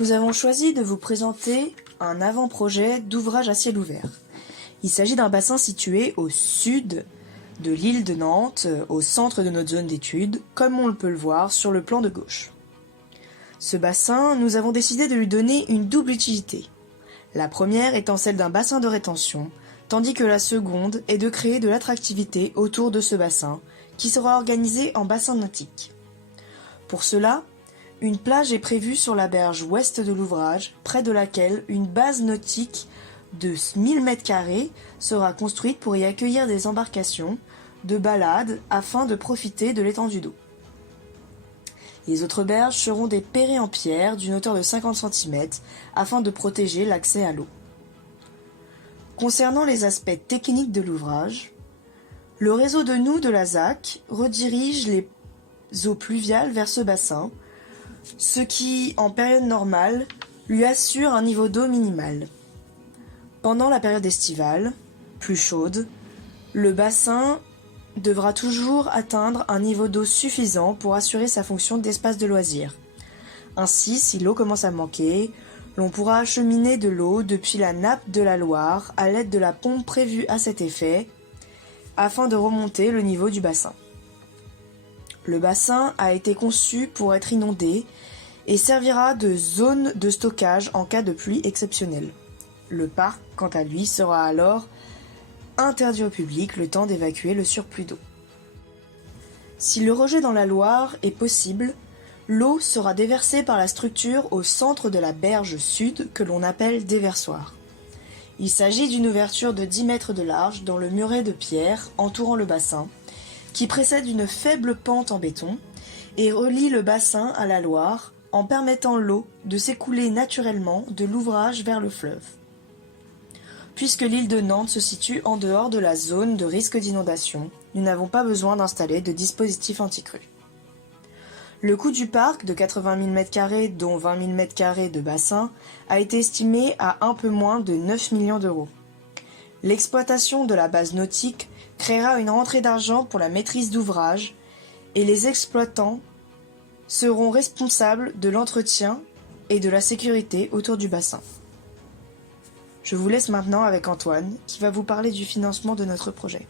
Nous avons choisi de vous présenter un avant-projet d'ouvrage à ciel ouvert. Il s'agit d'un bassin situé au sud de l'île de Nantes, au centre de notre zone d'études, comme on peut le voir sur le plan de gauche. Ce bassin, nous avons décidé de lui donner une double utilité. La première étant celle d'un bassin de rétention, tandis que la seconde est de créer de l'attractivité autour de ce bassin, qui sera organisé en bassin nautique. Pour cela, une plage est prévue sur la berge ouest de l'ouvrage, près de laquelle une base nautique de 1000 m² sera construite pour y accueillir des embarcations de balade afin de profiter de l'étendue d'eau. Les autres berges seront des perrés en pierre d'une hauteur de 50 cm afin de protéger l'accès à l'eau. Concernant les aspects techniques de l'ouvrage, le réseau de noues de la ZAC redirige les eaux pluviales vers ce bassin, ce qui, en période normale, lui assure un niveau d'eau minimal. Pendant la période estivale, plus chaude, le bassin devra toujours atteindre un niveau d'eau suffisant pour assurer sa fonction d'espace de loisirs. Ainsi, si l'eau commence à manquer, l'on pourra acheminer de l'eau depuis la nappe de la Loire à l'aide de la pompe prévue à cet effet, afin de remonter le niveau du bassin. Le bassin a été conçu pour être inondé et servira de zone de stockage en cas de pluie exceptionnelle. Le parc, quant à lui, sera alors interdit au public le temps d'évacuer le surplus d'eau. Si le rejet dans la Loire est possible, l'eau sera déversée par la structure au centre de la berge sud que l'on appelle déversoir. Il s'agit d'une ouverture de 10 mètres de large dans le muret de pierre entourant le bassin, qui précède une faible pente en béton et relie le bassin à la Loire en permettant l'eau de s'écouler naturellement de l'ouvrage vers le fleuve. Puisque l'île de Nantes se situe en dehors de la zone de risque d'inondation, nous n'avons pas besoin d'installer de dispositif anti-crue. Le coût du parc, de 80 000 m², dont 20 000 m² de bassin, a été estimé à un peu moins de 9 millions d'euros. L'exploitation de la base nautique créera une rentrée d'argent pour la maîtrise d'ouvrage et les exploitants seront responsables de l'entretien et de la sécurité autour du bassin. Je vous laisse maintenant avec Antoine qui va vous parler du financement de notre projet.